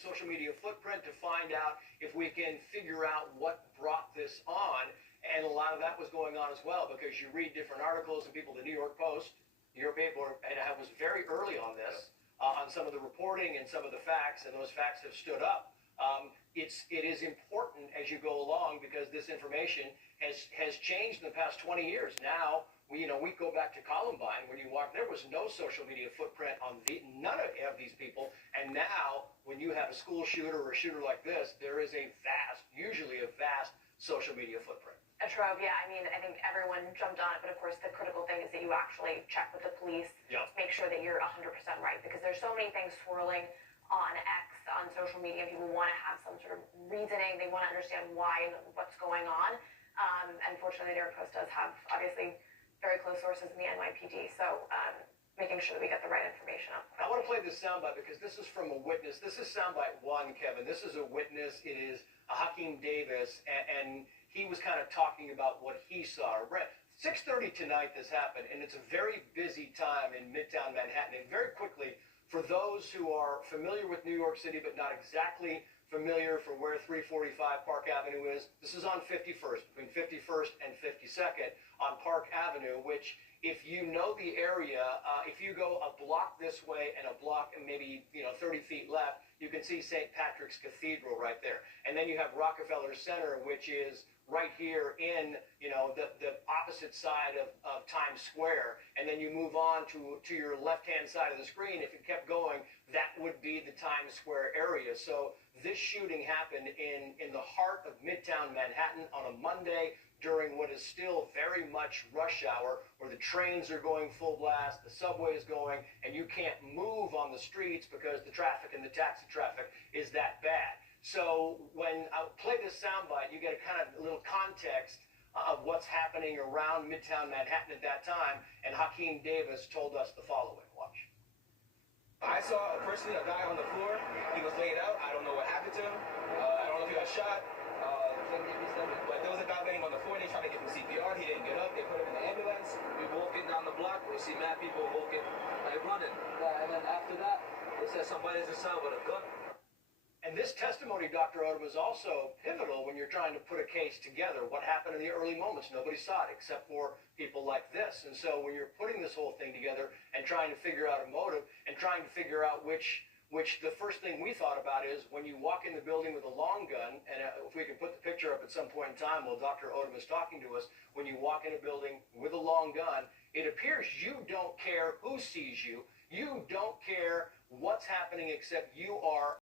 social media footprint to find out if we can figure out what brought this on. And a lot of that was going on as well, because you read different articles and people, the New York Post, New York paper, and I was very early on this, on some of the reporting and some of the facts, and those facts have stood up. It is important as you go along, because this information has changed in the past 20 years. Now, we go back to Columbine. When you walk, there was no social media footprint on none of these people. And now, when you have a school shooter or a shooter like this, there is usually a vast social media footprint. A trove, yeah. I mean, I think everyone jumped on it, but of course, the critical thing is that you actually check with the police to make sure that you're 100% right, because there's so many things swirling on X, on social media. People want to have some sort of reasoning. They want to understand why and what's going on. Unfortunately, the New York Post does have, obviously, very close sources in the NYPD, so making sure that we get the right information up. I want to play this soundbite because this is from a witness. This is soundbite one, Kevin. This is a witness. It is Hakeem Davis, and he was kind of talking about what he saw. 6:30 tonight this happened, and it's a very busy time in Midtown Manhattan. And very quickly, for those who are familiar with New York City but not exactly familiar for where 345 Park Avenue is, this is on 51st, between 51st and 52nd on Park Avenue, which, if you know the area, if you go a block this way and a block and maybe 30 feet left, you can see St. Patrick's Cathedral right there. And then you have Rockefeller Center, which is right here in the opposite side of Times Square. And then you move on to your left-hand side of the screen. If it kept going, that would be the Times Square area. So this shooting happened in the heart of Midtown Manhattan on a Monday during what is still very much rush hour, where the trains are going full blast, the subway is going, and you can't move on the streets because the traffic and the taxi traffic is that bad. So when I play this soundbite, you get a kind of little context of what's happening around Midtown Manhattan at that time, and Hakeem Davis told us the following. Watch. I saw personally a guy on the floor. He was laid out. I don't know what happened to him. I don't know if he got shot. But there was a guy laying on the floor. They tried to give him CPR. He didn't get up. They put him in the ambulance. We walking down the block. We see mad people walking, like running. And then after that, they said somebody's inside with a gun. And this testimony, Dr. Odom, is also pivotal when you're trying to put a case together. What happened in the early moments? Nobody saw it except for people like this. And so when you're putting this whole thing together and trying to figure out a motive and trying to figure out which the first thing we thought about is when you walk in the building with a long gun, and if we can put the picture up at some point in time while Dr. Odom is talking to us, when you walk in a building with a long gun, it appears you don't care who sees you. You don't care what's happening except you are